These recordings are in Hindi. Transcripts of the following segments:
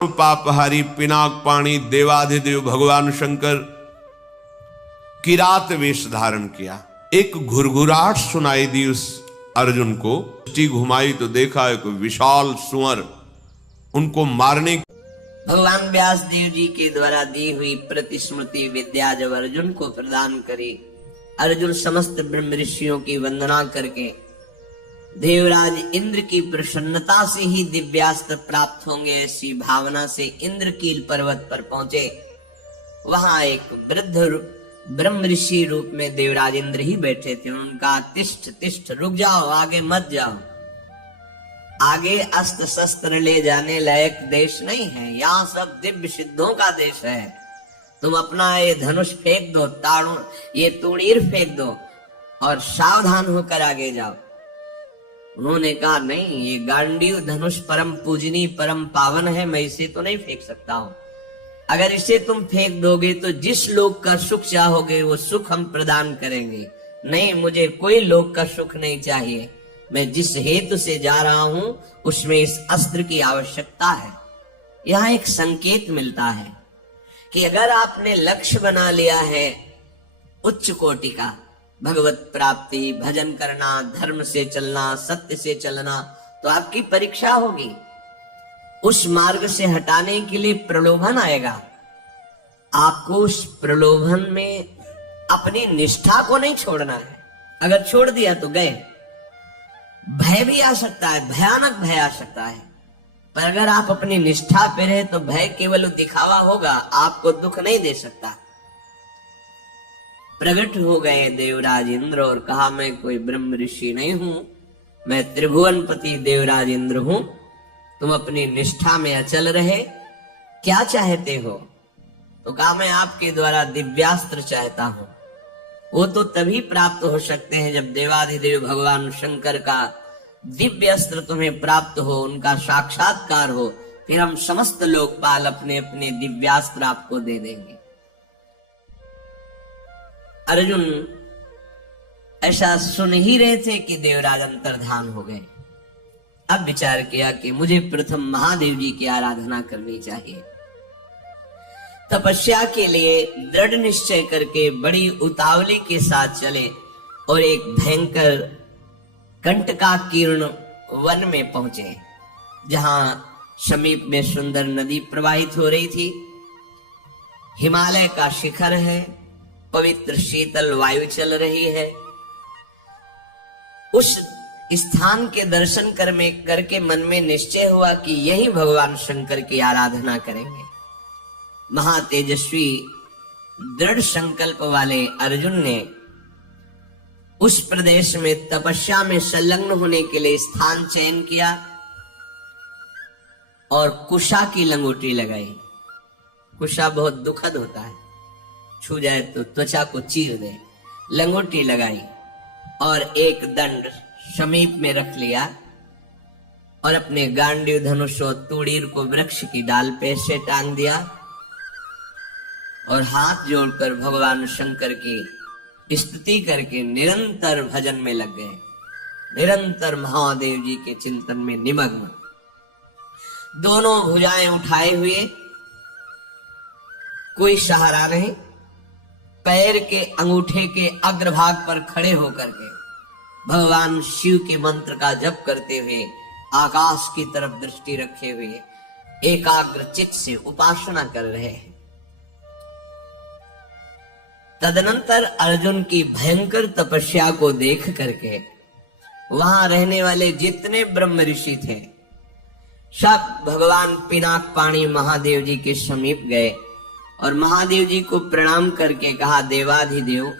पापहारी पिनाक पाणी देवाधिदेव भगवान शंकर किरात वेश धारण किया। एक घुरघुराहट सुनाई दी उस अर्जुन को। दृष्टि घुमाई तो देखा एक विशाल सुअर उनको मारने। भगवान व्यास देव जी के द्वारा दी हुई प्रतिस्मृति विद्या जब अर्जुन को प्रदान करी, अर्जुन समस्त ब्रह्म ऋषियों की वंदना करके देवराज इंद्र की प्रसन्नता से ही दिव्यास्त्र प्राप्त होंगे ऐसी भावना से इंद्रकील पर्वत पर पहुंचे। वहां एक वृद्ध ब्रह्म ऋषि रूप में देवराज इंद्र ही बैठे थे। उनका तिष्ठ तिष्ठ, रुक जाओ, आगे मत जाओ, आगे अस्त्र शस्त्र ले जाने लायक देश नहीं है, यहाँ सब दिव्य सिद्धों का देश है। तुम अपना ये धनुष फेंक दो, ताड़ू ये तूणीर फेंक दो और सावधान होकर आगे जाओ। उन्होंने कहा नहीं, ये गांडीव धनुष परम पूजनी परम पावन है, मैं इसे तो नहीं फेंक सकता हूं। अगर इसे तुम फेंक दोगे तो जिस लोक का सुख चाहोगे वो सुख हम प्रदान करेंगे। नहीं, मुझे कोई लोक का सुख नहीं चाहिए, मैं जिस हेतु से जा रहा हूं उसमें इस अस्त्र की आवश्यकता है। यहाँ एक संकेत मिलता है कि अगर आपने लक्ष्य बना लिया है उच्च कोटि का, भगवत प्राप्ति, भजन करना, धर्म से चलना, सत्य से चलना, तो आपकी परीक्षा होगी। उस मार्ग से हटाने के लिए प्रलोभन आएगा। आपको उस प्रलोभन में अपनी निष्ठा को नहीं छोड़ना है। अगर छोड़ दिया तो गए। भय भी आ सकता है, भयानक भय आ सकता है, पर अगर आप अपनी निष्ठा पे रहे तो भय केवल दिखावा होगा, आपको दुख नहीं दे सकता। प्रकट हो गए देवराज इंद्र और कहा मैं कोई ब्रह्म ऋषि नहीं हूं, मैं त्रिभुवनपति देवराज इंद्र हूं। तुम अपनी निष्ठा में अचल रहे, क्या चाहते हो? तो कहा मैं आपके द्वारा दिव्यास्त्र चाहता हूं। वो तो तभी प्राप्त हो सकते हैं जब देवाधिदेव भगवान शंकर का दिव्य अस्त्र तुम्हें प्राप्त हो, उनका साक्षात्कार हो, फिर हम समस्त लोकपाल अपने अपने दिव्यास्त्र आपको दे देंगे। अर्जुन ऐसा सुन ही रहे थे कि देवराज अंतर्धान हो गए। अब विचार किया कि मुझे प्रथम महादेव जी की आराधना करनी चाहिए। तपस्या के लिए दृढ़ निश्चय करके बड़ी उतावली के साथ चले और एक भयंकर कंटकाकीर्ण वन में पहुंचे, जहां समीप में सुंदर नदी प्रवाहित हो रही थी। हिमालय का शिखर है, पवित्र शीतल वायु चल रही है। उस स्थान के दर्शन करके मन में निश्चय हुआ कि यही भगवान शंकर की आराधना करेंगे। महातेजस्वी दृढ़ संकल्प वाले अर्जुन ने उस प्रदेश में तपस्या में संलग्न होने के लिए स्थान चयन किया और कुशा की लंगोटी लगाई। कुशा बहुत दुखद होता है, छू जाए तो त्वचा को चीर दे। लंगोटी लगाई और एक दंड समीप में रख लिया और अपने गांडीव धनुष और तूड़ीर को वृक्ष की डाल पे से टांग दिया और हाथ जोड़कर भगवान शंकर की स्तुति करके निरंतर भजन में लग गए, निरंतर महादेव जी के चिंतन में निमग्न। दोनों भुजाएं उठाए हुए, कोई सहारा नहीं, पैर के अंगूठे के अग्रभाग पर खड़े होकर के भगवान शिव के मंत्र का जप करते हुए, आकाश की तरफ दृष्टि रखे हुए एकाग्र चित्त से उपासना कर रहे हैं। तदनंतर अर्जुन की भयंकर तपस्या को देख करके वहां रहने वाले जितने ब्रह्म ऋषि थे सब भगवान पिनाक पाणी महादेव जी के समीप गए और महादेव जी को प्रणाम करके कहा, देवाधिदेव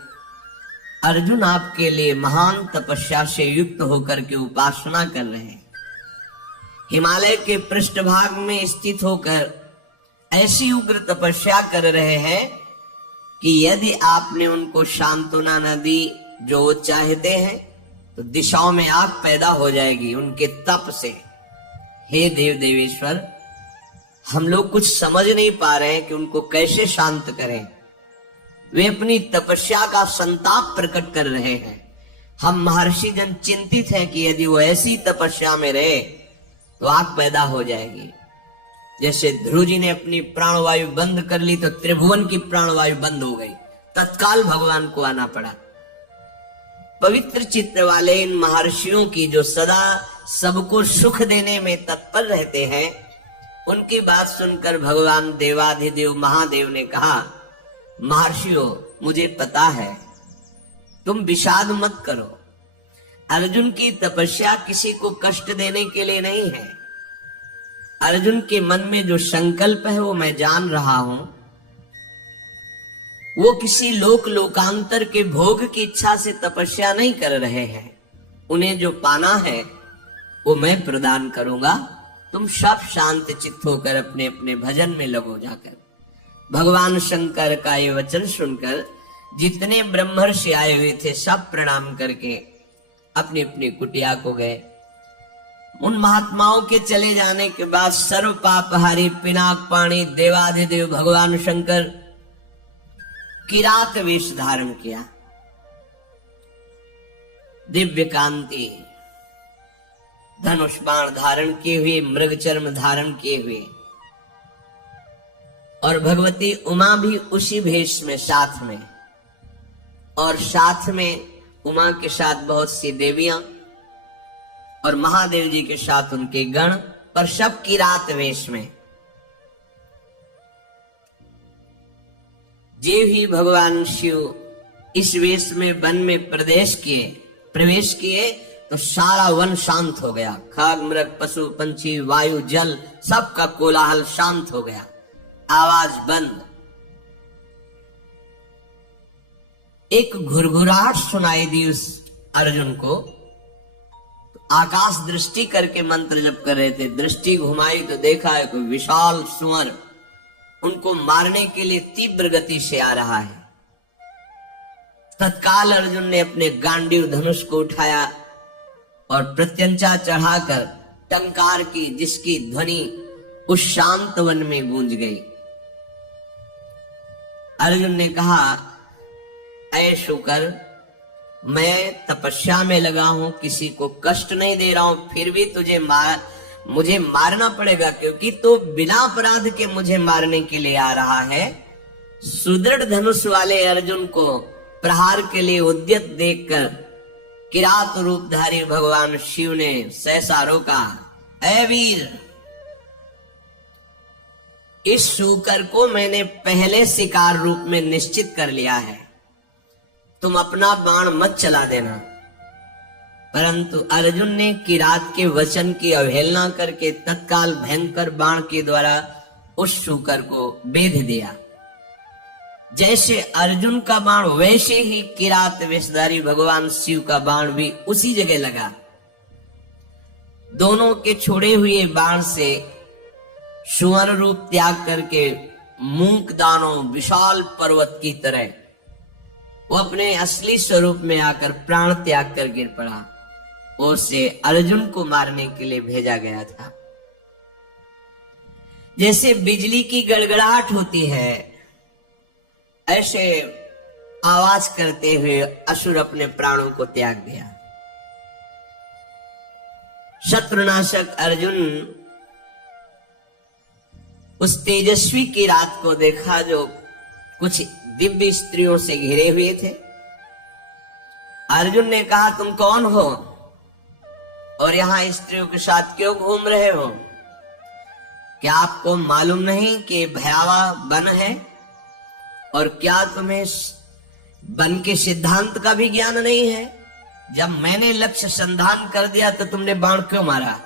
अर्जुन आपके लिए महान तपस्या से युक्त होकर के उपासना कर रहे हैं। हिमालय के पृष्ठभाग में स्थित होकर ऐसी उग्र तपस्या कर रहे हैं कि यदि आपने उनको सांत्वना न दी जो वो चाहते हैं तो दिशाओं में आग पैदा हो जाएगी उनके तप से। हे देव देवेश्वर, हम लोग कुछ समझ नहीं पा रहे हैं कि उनको कैसे शांत करें। वे अपनी तपस्या का संताप प्रकट कर रहे हैं। हम महर्षि जन चिंतित हैं कि यदि वो ऐसी तपस्या में रहे तो आग पैदा हो जाएगी। जैसे ध्रुव जी ने अपनी प्राणवायु बंद कर ली तो त्रिभुवन की प्राणवायु बंद हो गई, तत्काल भगवान को आना पड़ा। पवित्र चित्त वाले इन महर्षियों की जो सदा सबको सुख देने में तत्पर रहते हैं, उनकी बात सुनकर भगवान देवाधिदेव महादेव ने कहा, महर्षियों, मुझे पता है तुम विषाद मत करो। अर्जुन की तपस्या किसी को कष्ट देने के लिए नहीं है। अर्जुन के मन में जो संकल्प है वो मैं जान रहा हूं। वो किसी लोकांतर के भोग की इच्छा से तपस्या नहीं कर रहे हैं। उन्हें जो पाना है वो मैं प्रदान करूंगा। तुम सब शांत चित्त होकर अपने अपने भजन में लगो जाकर। भगवान शंकर का ये वचन सुनकर जितने ब्रह्मर्षि आए हुए थे सब प्रणाम करके अपनी अपनी कुटिया को गए। उन महात्माओं के चले जाने के बाद सर्व पापहारी पिनाक पाणी देवाधिदेव भगवान शंकर किरात वेश धारण किया। दिव्य कांति धनुष बाण धारण किए हुए, मृग चर्म धारण किए हुए, और भगवती उमा भी उसी भेष में साथ में, और साथ में उमा के साथ बहुत सी देवियां और महादेव जी के साथ उनके गण, पर सब किरात वेश में। जे ही भगवान शिव इस वेश में वन में प्रवेश किए तो सारा वन शांत हो गया। खाग मृग पशु पंछी वायु जल सबका कोलाहल शांत हो गया, आवाज बंद। एक घुरघुराहट सुनाई दी उस अर्जुन को। आकाश दृष्टि करके मंत्र जप कर रहे थे। दृष्टि घुमाई तो देखा है कोई विशाल सुअर उनको मारने के लिए तीव्र गति से आ रहा है। तत्काल अर्जुन ने अपने गांडीव धनुष को उठाया और प्रत्यंचा चढ़ाकर टंकार की, जिसकी ध्वनि उस शांत वन में गूंज गई। अर्जुन ने कहा, ऐ शुकर, मैं तपस्या में लगा हूं, किसी को कष्ट नहीं दे रहा हूं, फिर भी मुझे मारना पड़ेगा, क्योंकि तो बिना अपराध के मुझे मारने के लिए आ रहा है। सुदृढ़ धनुष वाले अर्जुन को प्रहार के लिए उद्यत देखकर किरात रूपधारी भगवान शिव ने सहसा रोका। ऐ वीर, इस शूकर को मैंने पहले शिकार रूप में निश्चित कर लिया है, तुम अपना बाण मत चला देना। परंतु अर्जुन ने किरात के वचन की अवहेलना करके तत्काल भयंकर बाण के द्वारा उस शूकर को बेध दिया। जैसे अर्जुन का बाण वैसे ही किरात वेशधारी भगवान शिव का बाण भी उसी जगह लगा। दोनों के छोड़े हुए बाण से सुअर रूप त्याग करके मूक दानों विशाल पर्वत की तरह वो अपने असली स्वरूप में आकर प्राण त्याग कर गिर पड़ा। उसे अर्जुन को मारने के लिए भेजा गया था। जैसे बिजली की गड़गड़ाहट होती है, ऐसे आवाज करते हुए असुर अपने प्राणों को त्याग दिया। शत्रुनाशक अर्जुन उस तेजस्वी की रात को देखा जो कुछ दिव्य स्त्रियों से घिरे हुए थे। अर्जुन ने कहा, तुम कौन हो और यहां स्त्रियों के साथ क्यों घूम रहे हो? क्या आपको मालूम नहीं कि भयावह वन है? और क्या तुम्हें वन के सिद्धांत का भी ज्ञान नहीं है? जब मैंने लक्ष्य संधान कर दिया तो तुमने बाण क्यों मारा?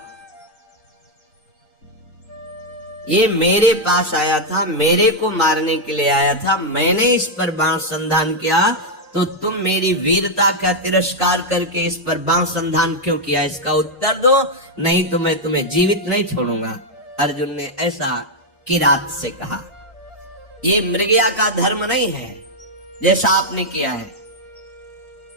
ये मेरे पास आया था, मेरे को मारने के लिए आया था, मैंने इस पर बाण संधान किया, तो तुम मेरी वीरता का तिरस्कार करके इस पर बाण संधान क्यों किया? इसका उत्तर दो, नहीं तो मैं तुम्हें जीवित नहीं छोड़ूंगा। अर्जुन ने ऐसा किरात से कहा। ये मृगया का धर्म नहीं है जैसा आपने किया है।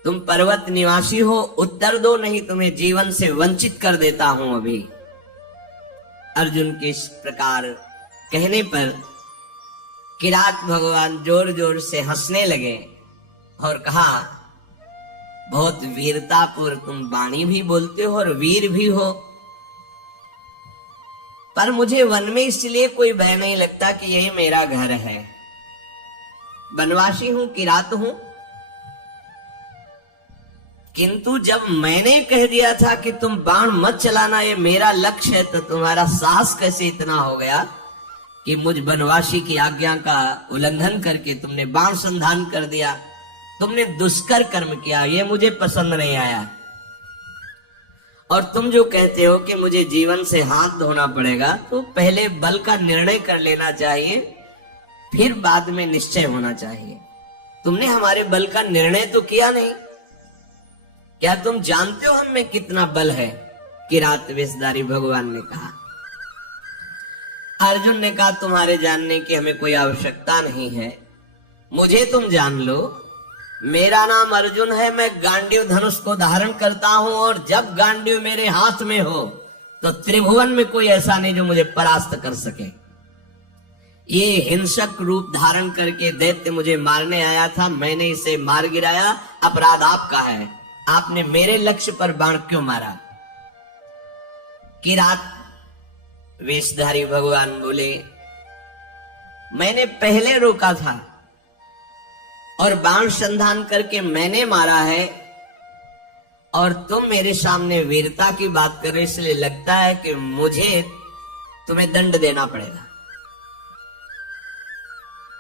तुम पर्वत निवासी हो, उत्तर दो, नहीं तुम्हें जीवन से वंचित कर देता हूं अभी। अर्जुन के इस प्रकार कहने पर किरात भगवान जोर जोर से हंसने लगे और कहा, बहुत वीरतापूर्व तुम वाणी भी बोलते हो और वीर भी हो, पर मुझे वन में इसलिए कोई भय नहीं लगता कि यही मेरा घर है। वनवासी हूं, किरात हूं, किंतु जब मैंने कह दिया था कि तुम बाण मत चलाना, ये मेरा लक्ष्य है, तो तुम्हारा साहस कैसे इतना हो गया कि मुझ वनवासी की आज्ञा का उल्लंघन करके तुमने बाण संधान कर दिया, तुमने दुष्कर कर्म किया। ये मुझे पसंद नहीं आया। और तुम जो कहते हो कि मुझे जीवन से हाथ धोना पड़ेगा, तो पहले बल का निर्णय कर लेना चाहिए, फिर बाद में निश्चय होना चाहिए। तुमने हमारे बल का निर्णय तो किया नहीं। क्या तुम जानते हो हम में कितना बल है? किरात वेशधारी भगवान ने कहा। अर्जुन ने कहा, तुम्हारे जानने की हमें कोई आवश्यकता नहीं है, मुझे तुम जान लो। मेरा नाम अर्जुन है, मैं गांडीव धनुष को धारण करता हूं, और जब गांडीव मेरे हाथ में हो तो त्रिभुवन में कोई ऐसा नहीं जो मुझे परास्त कर सके। ये हिंसक रूप धारण करके दैत्य मुझे मारने आया था, मैंने इसे मार गिराया, अपराध आपका है। आपने मेरे लक्ष्य पर बाण क्यों मारा? किरात वेशधारी भगवान बोले, मैंने पहले रोका था और बाण संधान करके मैंने मारा है, और तुम मेरे सामने वीरता की बात कर रहे, इसलिए लगता है कि मुझे तुम्हें दंड देना पड़ेगा।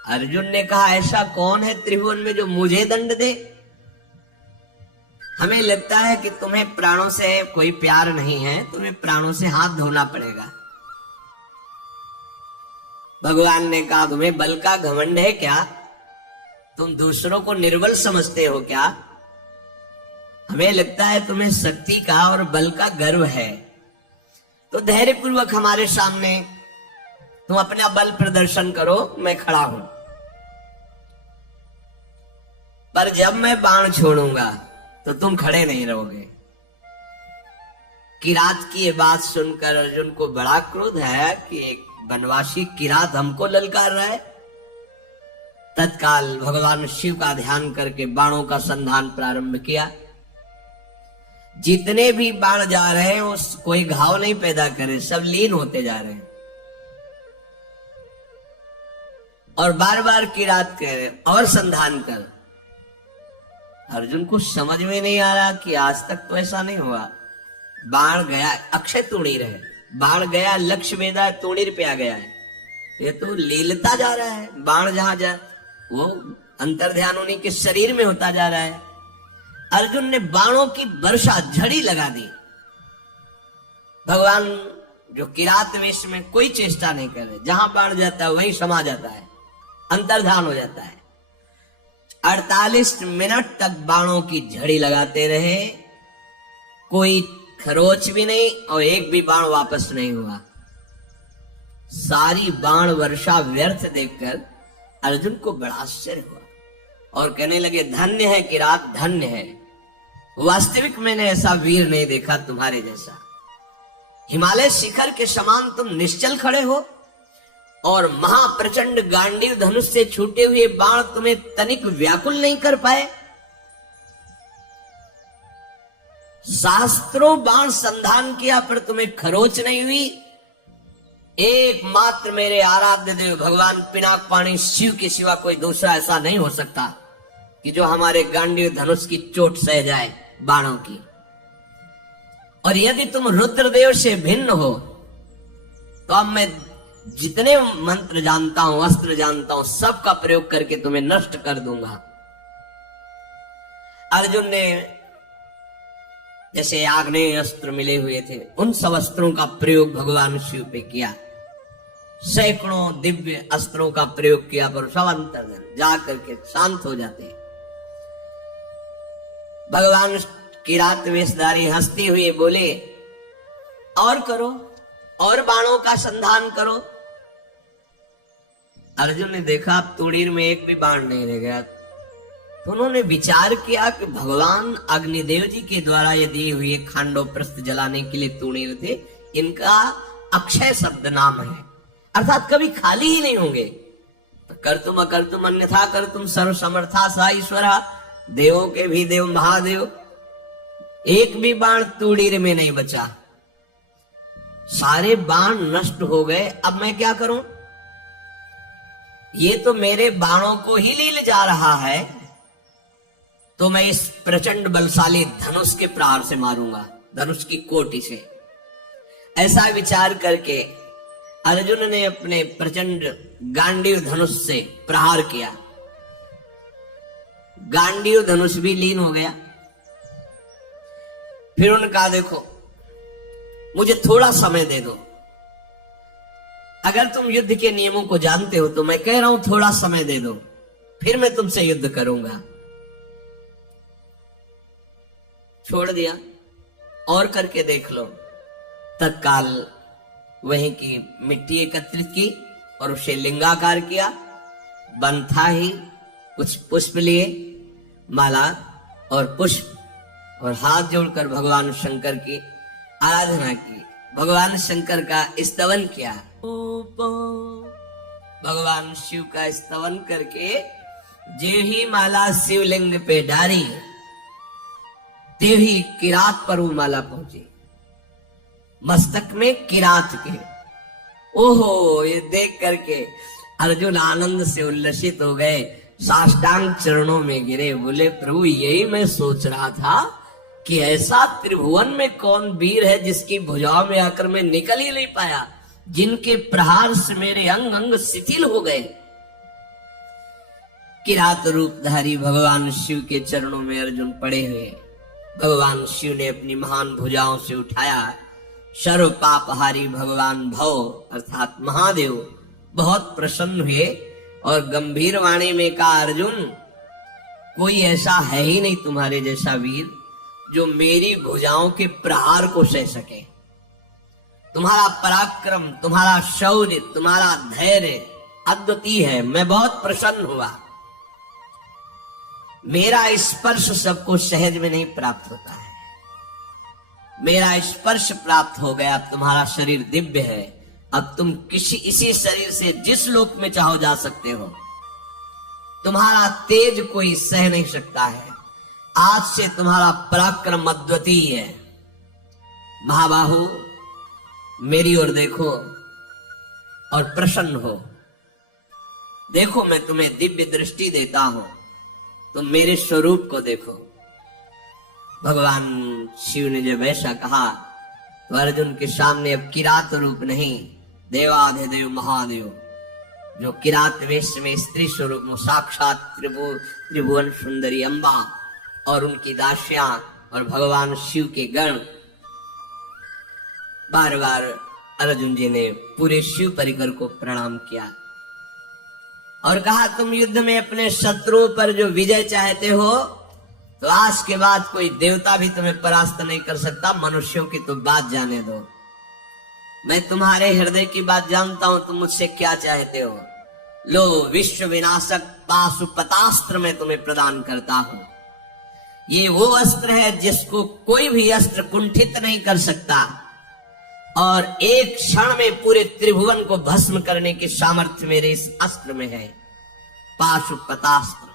अर्जुन ने कहा, ऐसा कौन है त्रिभुवन में जो मुझे दंड दे? हमें लगता है कि तुम्हें प्राणों से कोई प्यार नहीं है, तुम्हें प्राणों से हाथ धोना पड़ेगा। भगवान ने कहा, तुम्हें बल का घमंड है क्या? तुम दूसरों को निर्बल समझते हो क्या? हमें लगता है तुम्हें शक्ति का और बल का गर्व है। तो धैर्य पूर्वक हमारे सामने तुम अपना बल प्रदर्शन करो, मैं खड़ा हूं। पर जब मैं बाण छोड़ूंगा तो तुम खड़े नहीं रहोगे। किरात की ये बात सुनकर अर्जुन को बड़ा क्रोध है कि एक वनवासी किरात हमको ललकार रहा है। तत्काल भगवान शिव का ध्यान करके बाणों का संधान प्रारंभ किया। जितने भी बाण जा रहे हैं उस कोई घाव नहीं पैदा करे, सब लीन होते जा रहे हैं। और बार बार किरात कह रहे और संधान कर। अर्जुन को समझ में नहीं आ रहा कि आज तक तो ऐसा नहीं हुआ। बाण गया, अक्षय तूणीर है, बाण गया, लक्ष्य वेदा तूणीर पे आ गया है। ये तो लीलता जा रहा है। बाण जहां जा वो अंतर ध्यान उन्हीं के शरीर में होता जा रहा है। अर्जुन ने बाणों की वर्षा झड़ी लगा दी। भगवान जो किरात वेश में कोई चेष्टा नहीं कर रहे, जहां बाण जाता है वहीं समा जाता है, अंतर्धान हो जाता है। 48 मिनट तक बाणों की झड़ी लगाते रहे, कोई खरोच भी नहीं और एक भी बाण वापस नहीं हुआ। सारी बाण वर्षा व्यर्थ देखकर अर्जुन को बड़ा आश्चर्य हुआ और कहने लगे, धन्य है किरात, धन्य है। वास्तविक मैंने ऐसा वीर नहीं देखा तुम्हारे जैसा। हिमालय शिखर के समान तुम निश्चल खड़े हो और महाप्रचंड गांडीव धनुष से छूटे हुए बाण तुम्हें तनिक व्याकुल नहीं कर पाए। शास्त्रों बाण संधान किया पर तुम्हें खरोच नहीं हुई। एकमात्र मेरे आराध्य देव भगवान पिनाक पाणी शिव के सिवा कोई दूसरा ऐसा नहीं हो सकता कि जो हमारे गांडीव धनुष की चोट सह जाए बाणों की। और यदि तुम रुद्रदेव से भिन्न हो तो अब मैं जितने मंत्र जानता हूं, अस्त्र जानता हूं, सबका प्रयोग करके तुम्हें नष्ट कर दूंगा। अर्जुन ने जैसे आग्नेय अस्त्र मिले हुए थे उन सब अस्त्रों का प्रयोग भगवान शिव पे किया। सैकड़ों दिव्य अस्त्रों का प्रयोग किया पर सब अंतर्धान जा करके शांत हो जाते हैं। भगवान किरात वेशधारी हंसती हुई बोले, और करो, और बाणों का संधान करो। अर्जुन ने देखा तूणीर में एक भी बाण नहीं रह गया, तो उन्होंने विचार किया कि भगवान अग्निदेव जी के द्वारा ये दिए हुए खांडो प्रस्थ जलाने के लिए तूणीर थे, इनका अक्षय शब्द नाम है, अर्थात कभी खाली ही नहीं होंगे। कर तुम अकर तुम अन्यथा कर तुम सर्व समर्था सा ईश्वरा, देवों के भी देव महादेव। एक भी बाण तूणीर में नहीं बचा। सारे बाण नष्ट हो गए, अब मैं क्या करूं? ये तो मेरे बाणों को ही ले जा रहा है, तो मैं इस प्रचंड बलशाली धनुष के प्रहार से मारूंगा, धनुष की कोटि से। ऐसा विचार करके अर्जुन ने अपने प्रचंड गांडीव धनुष से प्रहार किया। गांडीव धनुष भी लीन हो गया। फिर उन्होंने कहा, देखो मुझे थोड़ा समय दे दो, अगर तुम युद्ध के नियमों को जानते हो तो मैं कह रहा हूं थोड़ा समय दे दो, फिर मैं तुमसे युद्ध करूंगा। छोड़ दिया, और करके देख लो। तत्काल वहीं की मिट्टी एकत्रित की और उसे लिंगाकार किया। बन था ही, कुछ पुष्प लिए, माला और पुष्प, और हाथ जोड़कर भगवान शंकर की आराधना की, भगवान शंकर का स्तवन किया। भगवान शिव का स्तवन करके जे ही माला शिवलिंग पे डाली, ते ही किरात पर वो माला पहुंची, मस्तक में किरात के। ओहो, ये देख करके अर्जुन आनंद से उल्लसित हो गए, साष्टांग चरणों में गिरे, बोले प्रभु यही मैं सोच रहा था कि ऐसा त्रिभुवन में कौन वीर है जिसकी भुजाओं में आकर मैं निकल ही नहीं पाया, जिनके प्रहार से मेरे अंग अंग शिथिल हो गए। किरात रूपधारी भगवान शिव के चरणों में अर्जुन पड़े हुए। भगवान शिव ने अपनी महान भुजाओं से उठाया। सर्व पापहारी भगवान भव अर्थात महादेव बहुत प्रसन्न हुए और गंभीर वाणी में कहा, अर्जुन कोई ऐसा है ही नहीं तुम्हारे जैसा वीर जो मेरी भुजाओं के प्रहार को सह सके। तुम्हारा पराक्रम, तुम्हारा शौर्य, तुम्हारा धैर्य अद्वितीय है। मैं बहुत प्रसन्न हुआ। मेरा स्पर्श सबको सहज में नहीं प्राप्त होता है, मेरा स्पर्श प्राप्त हो गया। अब तुम्हारा शरीर दिव्य है, अब तुम इसी शरीर से जिस लोक में चाहो जा सकते हो। तुम्हारा तेज कोई सह नहीं सकता है। आज से तुम्हारा पराक्रम अद्वितीय है। महाबाहु, मेरी ओर देखो और प्रसन्न हो। देखो मैं तुम्हें दिव्य दृष्टि देता हूं, तुम मेरे स्वरूप को देखो। भगवान शिव ने जब ऐसा कहा तो अर्जुन के सामने अब किरात रूप नहीं, देवाधिदेव महादेव जो किरात वेश में स्त्री स्वरूप में साक्षात त्रिभुवन सुंदरी अम्बा और उनकी दासियां और भगवान शिव के गण, बार बार अर्जुन जी ने पूरे शिव परिकर को प्रणाम किया और कहा, तुम युद्ध में अपने शत्रुओं पर जो विजय चाहते हो तो आज के बाद कोई देवता भी तुम्हें परास्त नहीं कर सकता। मनुष्यों की तो बात जाने दो, मैं तुम्हारे हृदय की बात जानता हूं। तुम मुझसे क्या चाहते हो? लो, विश्व विनाशक पाशुपतास्त्र मैं तुम्हें प्रदान करता हूं। ये वो अस्त्र है जिसको कोई भी अस्त्र कुंठित नहीं कर सकता और एक क्षण में पूरे त्रिभुवन को भस्म करने की सामर्थ्य मेरे इस अस्त्र में है, पाशुपतास्त्र।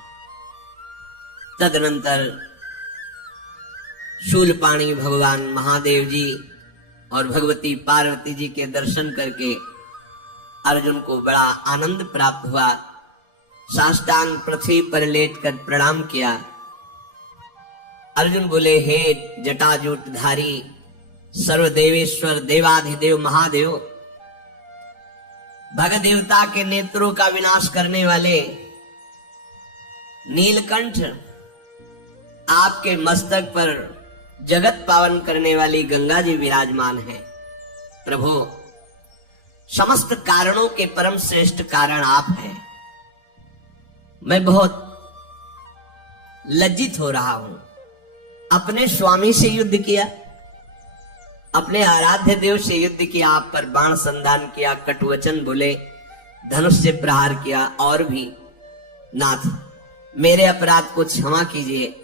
तदनंतर शूलपाणी भगवान महादेव जी और भगवती पार्वती जी के दर्शन करके अर्जुन को बड़ा आनंद प्राप्त हुआ। साष्टांग पृथ्वी पर लेटकर प्रणाम किया। अर्जुन बोले, हे जटाजूटधारी सर्वदेवेश्वर देवाधिदेव महादेव, भग देवता के नेत्रों का विनाश करने वाले नीलकंठ, आपके मस्तक पर जगत पावन करने वाली गंगा जी विराजमान है। प्रभु, समस्त कारणों के परम श्रेष्ठ कारण आप हैं। मैं बहुत लज्जित हो रहा हूं। अपने स्वामी से युद्ध किया, अपने आराध्य देव से युद्ध किया, आप पर बाण संधान किया, कटुवचन बोले, धनुष से प्रहार किया, और भी नाथ मेरे अपराध को क्षमा कीजिए।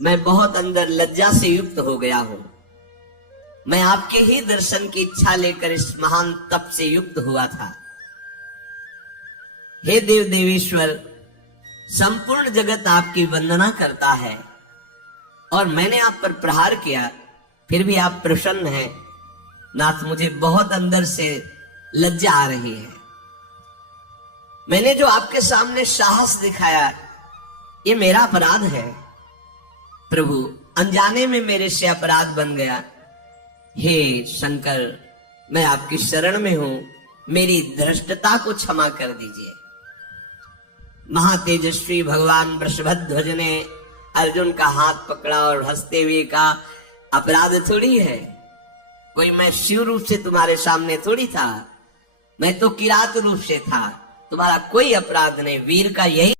मैं बहुत अंदर लज्जा से युक्त हो गया हूं। मैं आपके ही दर्शन की इच्छा लेकर इस महान तप से युक्त हुआ था। हे देव देवेश्वर, संपूर्ण जगत आपकी वंदना करता है और मैंने आप पर प्रहार किया, फिर भी आप प्रसन्न हैं। नाथ मुझे बहुत अंदर से लज्जा आ रही है। मैंने जो आपके सामने साहस दिखाया ये मेरा अपराध है प्रभु, अनजाने में मेरे से अपराध बन गया। हे शंकर, मैं आपकी शरण में हूं, मेरी धृष्टता को क्षमा कर दीजिए। महातेजस्वी भगवान वृषभध्वज ने अर्जुन का हाथ पकड़ा और हंसते हुए कहा, अपराध थोड़ी है, कोई मैं शिव रूप से तुम्हारे सामने थोड़ी था, मैं तो किरात रूप से था, तुम्हारा कोई अपराध नहीं। वीर का यही